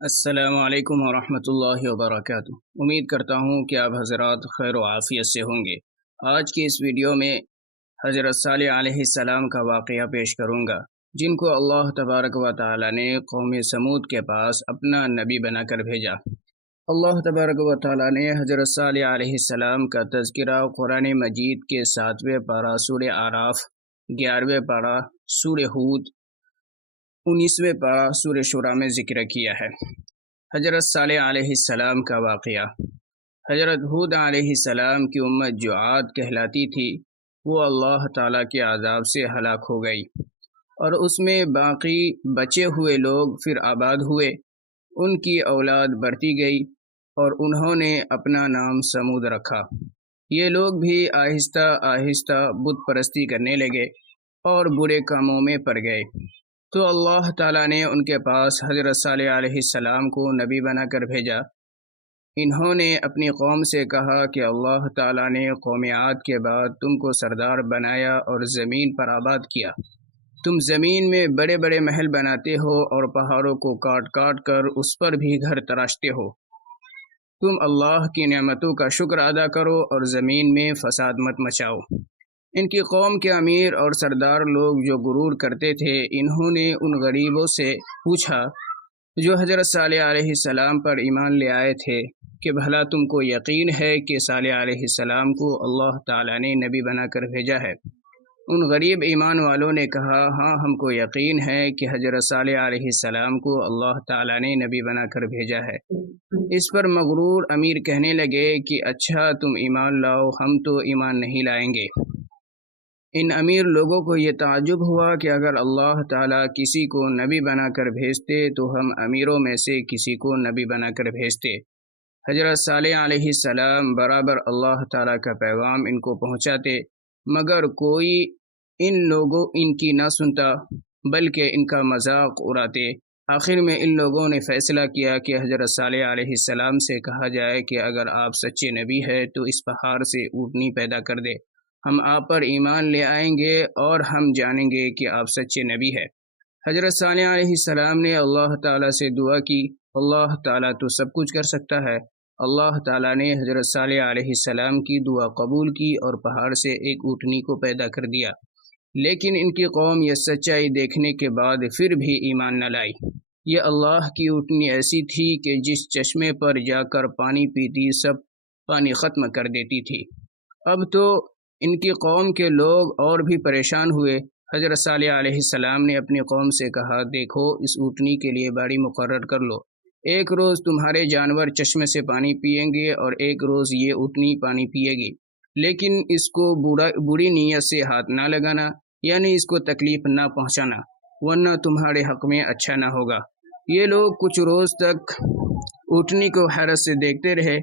السلام علیکم ورحمۃ اللہ وبرکاتہ۔ امید کرتا ہوں کہ آپ حضرات خیر و عافیت سے ہوں گے۔ آج کی اس ویڈیو میں حضرت صالح علیہ السلام کا واقعہ پیش کروں گا، جن کو اللہ تبارک و تعالی نے قوم سمود کے پاس اپنا نبی بنا کر بھیجا۔ اللہ تبارک و تعالی نے حضرت صالح علیہ السلام کا تذکرہ قرآن مجید کے 7ویں پارہ سورہ اعراف، 11ویں پارہ سورہ ہود، 19ویں پارہ سورہ شورى میں ذکر کیا ہے۔ حضرت صالح علیہ السلام کا واقعہ۔ حضرت ہود علیہ السلام کی امت جو عاد کہلاتی تھی، وہ اللہ تعالیٰ کے عذاب سے ہلاک ہو گئی، اور اس میں باقی بچے ہوئے لوگ پھر آباد ہوئے، ان کی اولاد بڑھتی گئی اور انہوں نے اپنا نام سمود رکھا۔ یہ لوگ بھی آہستہ آہستہ بت پرستی کرنے لگے اور برے کاموں میں پڑ گئے، تو اللہ تعالیٰ نے ان کے پاس حضرت صالح علیہ السلام کو نبی بنا کر بھیجا۔ انہوں نے اپنی قوم سے کہا کہ اللہ تعالیٰ نے قوم عاد کے بعد تم کو سردار بنایا اور زمین پر آباد کیا۔ تم زمین میں بڑے بڑے محل بناتے ہو اور پہاڑوں کو کاٹ کاٹ کر اس پر بھی گھر تراشتے ہو۔ تم اللہ کی نعمتوں کا شکر ادا کرو اور زمین میں فساد مت مچاؤ۔ ان کی قوم کے امیر اور سردار لوگ جو غرور کرتے تھے، انہوں نے ان غریبوں سے پوچھا جو حضرت صالح علیہ السلام پر ایمان لے آئے تھے کہ بھلا تم کو یقین ہے کہ صالح علیہ السلام کو اللہ تعالیٰ نے نبی بنا کر بھیجا ہے؟ ان غریب ایمان والوں نے کہا، ہاں ہم کو یقین ہے کہ حضرت صالح علیہ السلام کو اللہ تعالیٰ نے نبی بنا کر بھیجا ہے۔ اس پر مغرور امیر کہنے لگے کہ اچھا تم ایمان لاؤ، ہم تو ایمان نہیں لائیں گے۔ ان امیر لوگوں کو یہ تعجب ہوا کہ اگر اللہ تعالیٰ کسی کو نبی بنا کر بھیجتے تو ہم امیروں میں سے کسی کو نبی بنا کر بھیجتے۔ حضرت صالح علیہ السلام برابر اللہ تعالیٰ کا پیغام ان کو پہنچاتے، مگر کوئی ان کی نہ سنتا بلکہ ان کا مذاق اڑاتے۔ آخر میں ان لوگوں نے فیصلہ کیا کہ حضرت صالح علیہ السلام سے کہا جائے کہ اگر آپ سچے نبی ہیں تو اس پہاڑ سے اونٹنی پیدا کر دے، ہم آپ پر ایمان لے آئیں گے اور ہم جانیں گے کہ آپ سچے نبی ہیں۔ حضرت صالح علیہ السلام نے اللہ تعالیٰ سے دعا کی، اللہ تعالیٰ تو سب کچھ کر سکتا ہے۔ اللہ تعالیٰ نے حضرت صالح علیہ السلام کی دعا قبول کی اور پہاڑ سے ایک اونٹنی کو پیدا کر دیا، لیکن ان کی قوم یہ سچائی دیکھنے کے بعد پھر بھی ایمان نہ لائی۔ یہ اللہ کی اونٹنی ایسی تھی کہ جس چشمے پر جا کر پانی پیتی سب پانی ختم کر دیتی تھی۔ اب تو ان کی قوم کے لوگ اور بھی پریشان ہوئے۔ حضرت صالح علیہ السلام نے اپنی قوم سے کہا، دیکھو اس اونٹنی کے لیے باڑی مقرر کر لو، ایک روز تمہارے جانور چشمے سے پانی پئیں گے اور ایک روز یہ اونٹنی پانی پیے گی، لیکن اس کو بری نیت سے ہاتھ نہ لگانا، یعنی اس کو تکلیف نہ پہنچانا، ورنہ تمہارے حق میں اچھا نہ ہوگا۔ یہ لوگ کچھ روز تک اونٹنی کو حیرت سے دیکھتے رہے،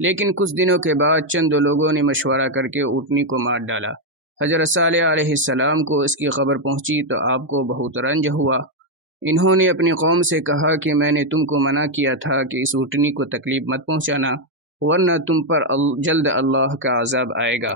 لیکن کچھ دنوں کے بعد چند لوگوں نے مشورہ کر کے اونٹنی کو مار ڈالا۔ حضرت صالح علیہ السلام کو اس کی خبر پہنچی تو آپ کو بہت رنج ہوا۔ انہوں نے اپنی قوم سے کہا کہ میں نے تم کو منع کیا تھا کہ اس اونٹنی کو تکلیف مت پہنچانا، ورنہ تم پر جلد اللہ کا عذاب آئے گا،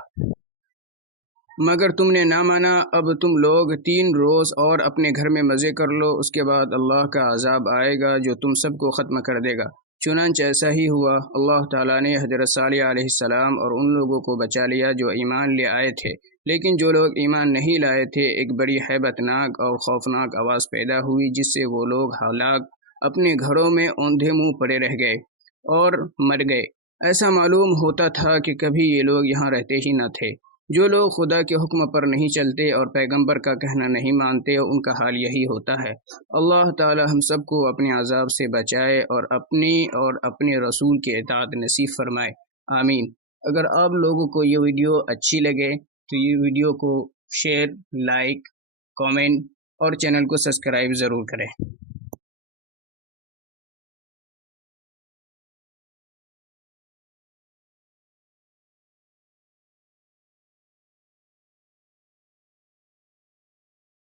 مگر تم نے نہ مانا۔ اب تم لوگ 3 روز اور اپنے گھر میں مزے کر لو، اس کے بعد اللہ کا عذاب آئے گا جو تم سب کو ختم کر دے گا۔ چنانچہ ایسا ہی ہوا۔ اللہ تعالیٰ نے حضرت صالح علیہ السلام اور ان لوگوں کو بچا لیا جو ایمان لے آئے تھے، لیکن جو لوگ ایمان نہیں لائے تھے، ایک بڑی ہیبت ناک اور خوفناک آواز پیدا ہوئی جس سے وہ لوگ ہلاک اپنے گھروں میں اوندھے منہ پڑے رہ گئے اور مر گئے۔ ایسا معلوم ہوتا تھا کہ کبھی یہ لوگ یہاں رہتے ہی نہ تھے۔ جو لوگ خدا کے حکم پر نہیں چلتے اور پیغمبر کا کہنا نہیں مانتے، ان کا حال یہی ہوتا ہے۔ اللہ تعالی ہم سب کو اپنے عذاب سے بچائے اور اپنے رسول کی اطاعت نصیب فرمائے، آمین۔ اگر آپ لوگوں کو یہ ویڈیو اچھی لگے تو یہ ویڈیو کو شیئر، لائک، کامنٹ اور چینل کو سبسکرائب ضرور کریں۔